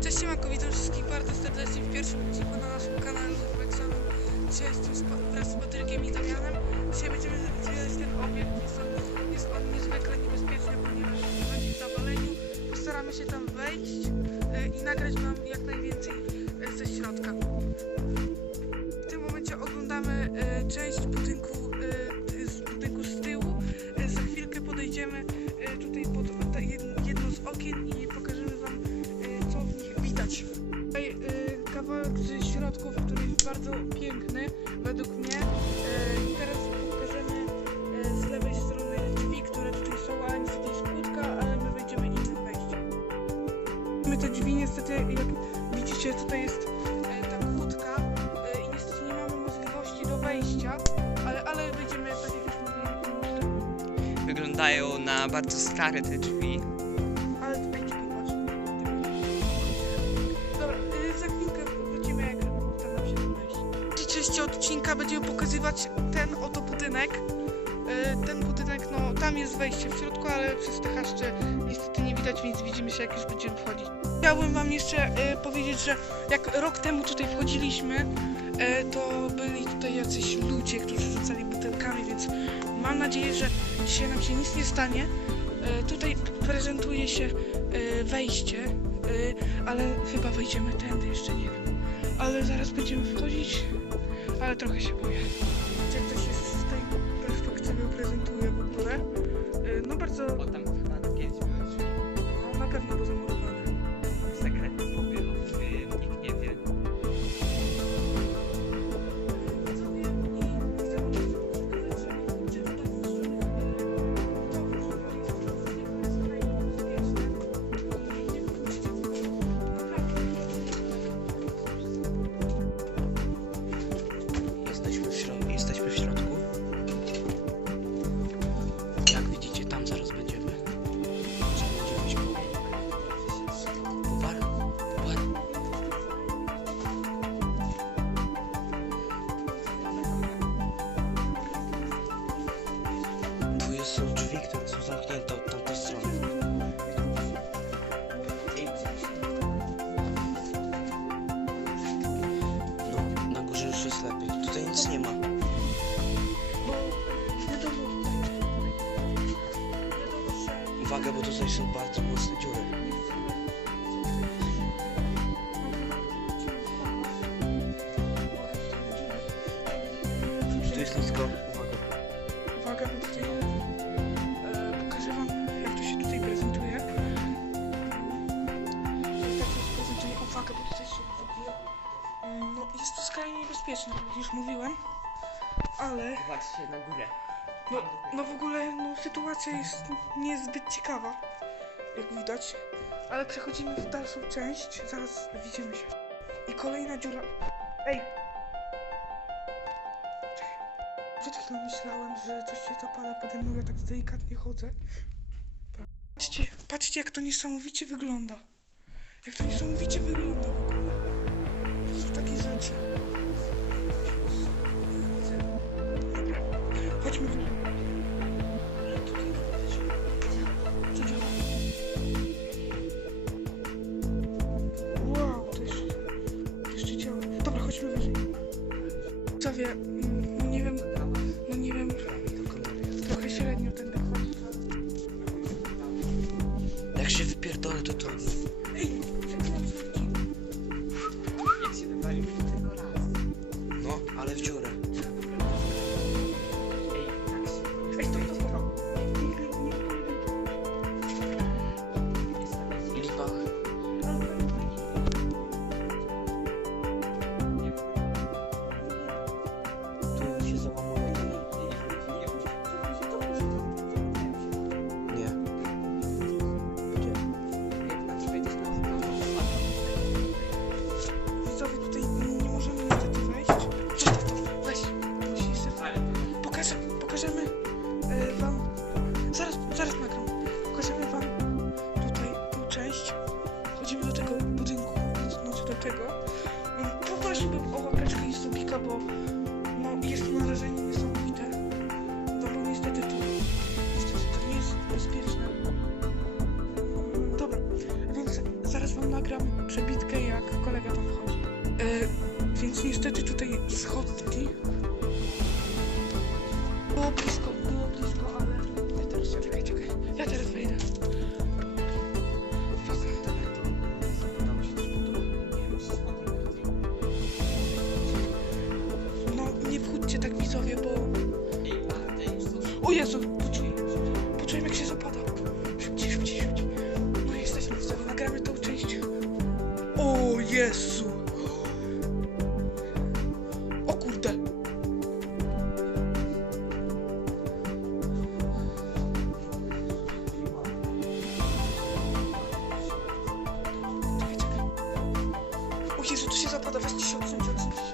Cześć Siemanko, witam wszystkich bardzo serdecznie w pierwszym odcinku na naszym kanale Wexonu. Dzisiaj jestem z, wraz z Patrykiem i Damianem. Dzisiaj będziemy zwiedzać ten obiekt. Jest on, niezwykle niebezpieczny, ponieważ chodzi w zawaleniu. Postaramy się tam wejść e, i nagrać Wam jak najwięcej e, ze środka. W tym momencie oglądamy e, część budynku, z budynku z tyłu. Za chwilkę podejdziemy tutaj pod jedno z okien i pokażemy widać. Tutaj e, kawałek ze środków, który jest bardzo piękny według mnie. I teraz pokażemy e, z lewej strony drzwi, które tutaj są, a niestety jest kłódka, ale my wejdziemy innym wejściem. My te drzwi niestety, jak widzicie, tutaj jest e, ta e, i niestety nie mamy możliwości do wejścia, ale, ale wejdziemy, tak jak już Wyglądają na bardzo stare te drzwi. Odcinka będziemy pokazywać ten oto budynek. Y, Ten budynek, no tam jest wejście w środku, ale przez te haszcze niestety nie widać, więc widzimy się jak już będziemy wchodzić. Chciałbym wam jeszcze y, powiedzieć, że jak rok temu tutaj wchodziliśmy, y, to byli tutaj jacyś ludzie, którzy rzucali butelkami, więc mam nadzieję, że dzisiaj nam się nic nie stanie. E, Tutaj prezentuje się e, wejście, e, ale chyba wejdziemy tędy, jeszcze nie wiem. Ale zaraz będziemy wchodzić, ale trochę się boję. Jak to się z tej perspektywy prezentuje w ogóle? E, No bardzo, O tam że Uwaga, bo tutaj są bardzo mocne dziury. Tu jest nisko. Uwaga. Uwaga, bo tutaj e, pokażę wam, jak to się tutaj prezentuje. Jak tak to się prezentuje. Uwaga, bo tutaj są w ogóle... mm, No, jest to skrajnie niebezpieczne, jak już mówiłem. Ale, Patrzcie na górę. No, no w ogóle, no, sytuacja jest niezbyt ciekawa, jak widać. Ale przechodzimy w dalszą część, zaraz widzimy się. I kolejna dziura... Ej! Przed chwilą myślałem, że coś się zapala pode ja tak delikatnie chodzę. Patrzcie, patrzcie jak to niesamowicie wygląda. Jak to niesamowicie wygląda subika, bo no, jest to narażenie niesamowite. No bo niestety to, niestety to nie jest bezpieczne. Dobra, więc zaraz wam nagram. przebitkę jak kolega tam wchodzi. E, więc niestety tutaj schodki. Widzowie, bo... O Jezu, poczuj, poczułem jak się zapada. Szybciej, szybciej, szybciej. No jesteśmy widzowie, nagramy tą część. O Jezu. O kurde. Czekaj, czekaj. O Jezu, tu się zapada, weźcie się odsuńcie, odsuńcie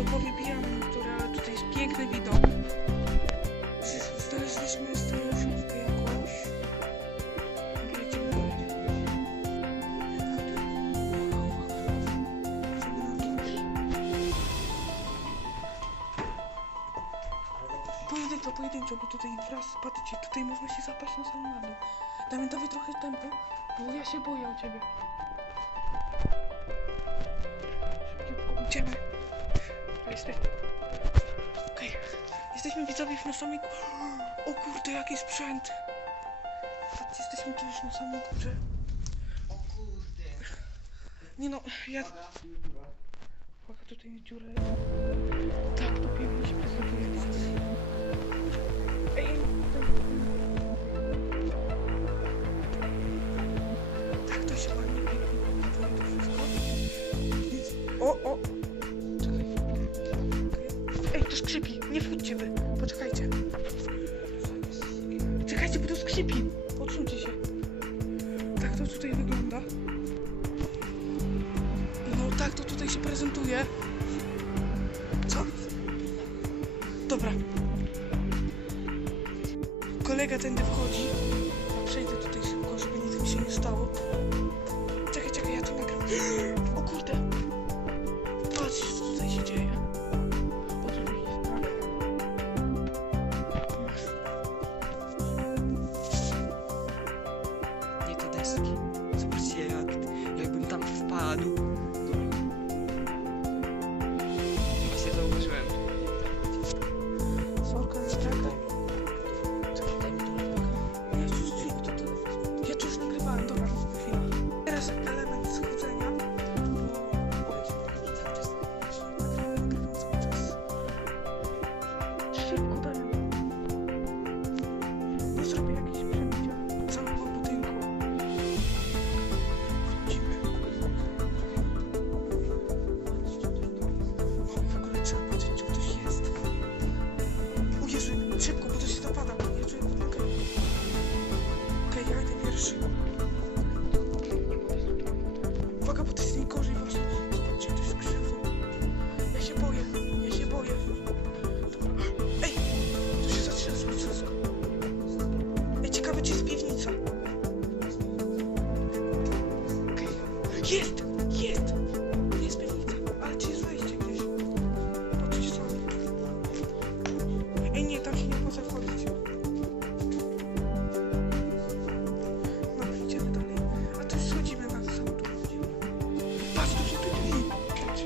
Są powybijane, która tutaj jest piękny widok. Znaleźliśmy stojącówkę jakąś. Pojedynczo, pojedynczo, bo tutaj wraz, patrzcie, tutaj można się zapaść na dół. Damy tobie trochę tempo, bo ja się boję o ciebie. A jesteśmy. Okej, jesteśmy widzowie na samej. O kurde, jaki sprzęt. Jesteśmy tu na samej górze. O kurde. Nie no, ja... Uwaga, tutaj jest dziura. Tak, to się prezentuje. Ej, tak to się ładnie pięknie to wszystko. O, o! Tak to tutaj się prezentuje. Co? Dobra. Kolega tędy wchodzi. Przejdę tutaj szybko, żeby nic mi się nie stało. Czekaj, czekaj, ja to nagram. O kurde. Patrz, co tutaj się dzieje. Tutaj? Nie te deski. Zobaczcie jak, jakbym tam wpadł. Zrobię jakieś przebicia całego budynku. Wchodzimy. O, w ogóle trzeba patrzeć, czy ktoś jest. O Jezu, szybko, bo to się zapada. Ja czuję podnogę. Okej, ja idę pierwszy. Uwaga, bo to jest najgorzej właśnie. Zobaczcie, to jest krzywo. Ja się boję, ja się boję. Patrz, tu są te drzwi. Patrz.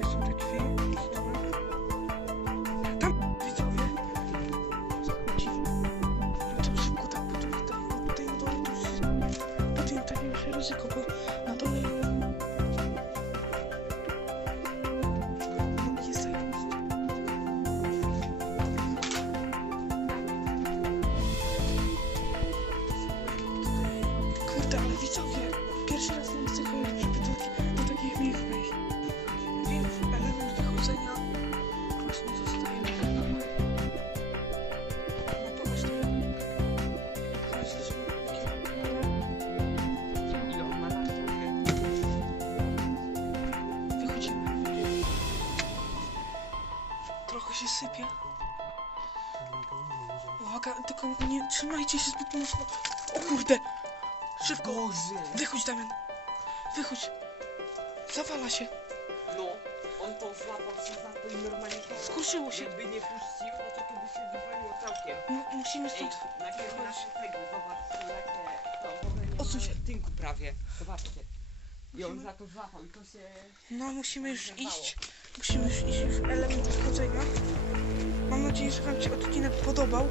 To są te drzwi. Tam widzowie. No to szybko tak, tutaj, tutaj na dole to jest... Potem tak większe ryzyko, bo na dole... No. Kurde, ale widzowie, Pierwszy raz nie chcę chodzić, żeby do, do takich miejsc wejść. Więc element wychodzenia właśnie zostaje na pewno. No pokaż to. Zaraz też Ile on ma? Wychodzimy. Trochę się sypie. Uwaga, tylko nie trzymajcie się zbyt mocno. O kurde! Szybko! Boże! Wychodź, Damian! Wychodź! Zawala się! No, on to złapał się za to i normalnie to... Skurczyło się! Jakby nie puścił, no to to by się wywaliło całkiem. M- musimy Ej, stąd... najpierw nasze cegły, zobaczcie jakie... Odsuń się. tynku prawie. Zobaczcie. I on za to złapał i to się... No, musimy już iść. Musimy już iść już element wchodzenia. Mam nadzieję, że Wam się odcinek podobał.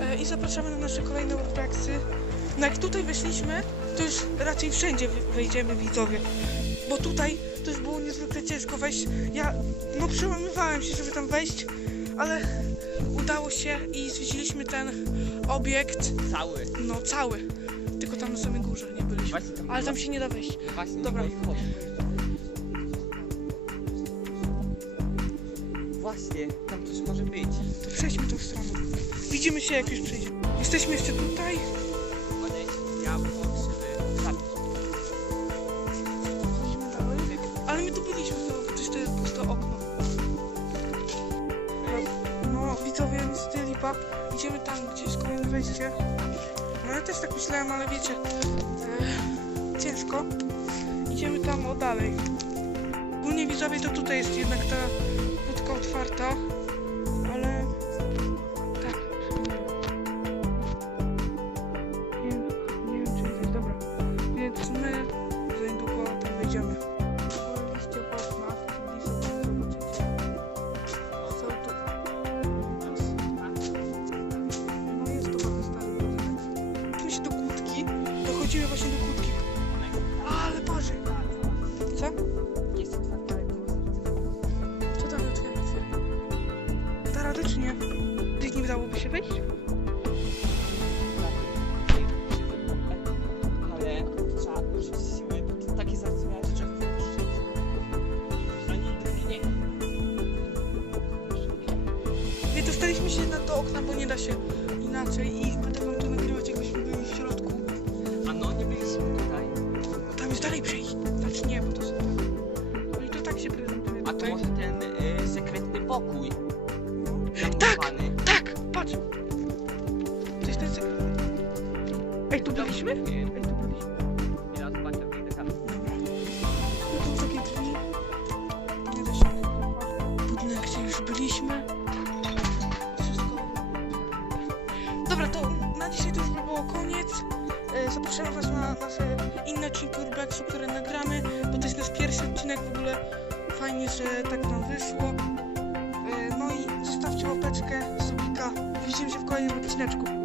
E, I zapraszamy na nasze kolejne urbexy. No jak tutaj weszliśmy, to już raczej wszędzie wejdziemy widzowie. Bo tutaj to już było niezwykle ciężko wejść. Ja no przełamywałem się, żeby tam wejść, ale udało się i zwiedziliśmy ten obiekt, Cały. no cały. Tylko tam na samej górze nie byliśmy. Tam Ale tam się nie da wejść. Właśnie, Dobra. Właśnie, tam coś może być. To przejdźmy tą stroną. Widzimy się, jak już przyjdziemy. Jesteśmy jeszcze tutaj. Odejdź, ja pokrzywy. Zabić. Chodzimy dalej. Ale my tu byliśmy, przecież to jest puste okno. No, widzowie, niestety lipa. Idziemy tam, gdzie jest kolejne wejście. No ja też tak myślałem, ale wiecie, e, ciężko. Idziemy tam o dalej. Ogólnie widzowie, to tutaj jest jednak ta budka otwarta, Dochodzimy właśnie do kłódki. Ale Boże! Co? Co tam otwiera? otwiera? Da radę czy nie? Gdzieś nie dałoby się wejść? Ale trzeba użyć siły, to takie zaczynają, że trzeba wypuszczyć. Ani drugi nie. Nie, dostaliśmy się na to okna, bo nie da się inaczej i pokój. Tak! zamurowany. Tak! Patrz! To jest ten sekret. Ej, tu byliśmy? Nie, Ej, tu byliśmy. ja zobaczę, wyjdę tam. No tu takie drzwi. Nie da się. Budynek, gdzie już byliśmy. Wszystko. Dobra, to na dzisiaj to już by było koniec. E, Zapraszamy Was na nasze inne odcinki Urbexu, które nagramy, bo to jest nasz pierwszy odcinek w ogóle. Fajnie, że tak nam wyszło. Zostawcie łapeczkę, subika. Widzimy się w kolejnym odcineczku.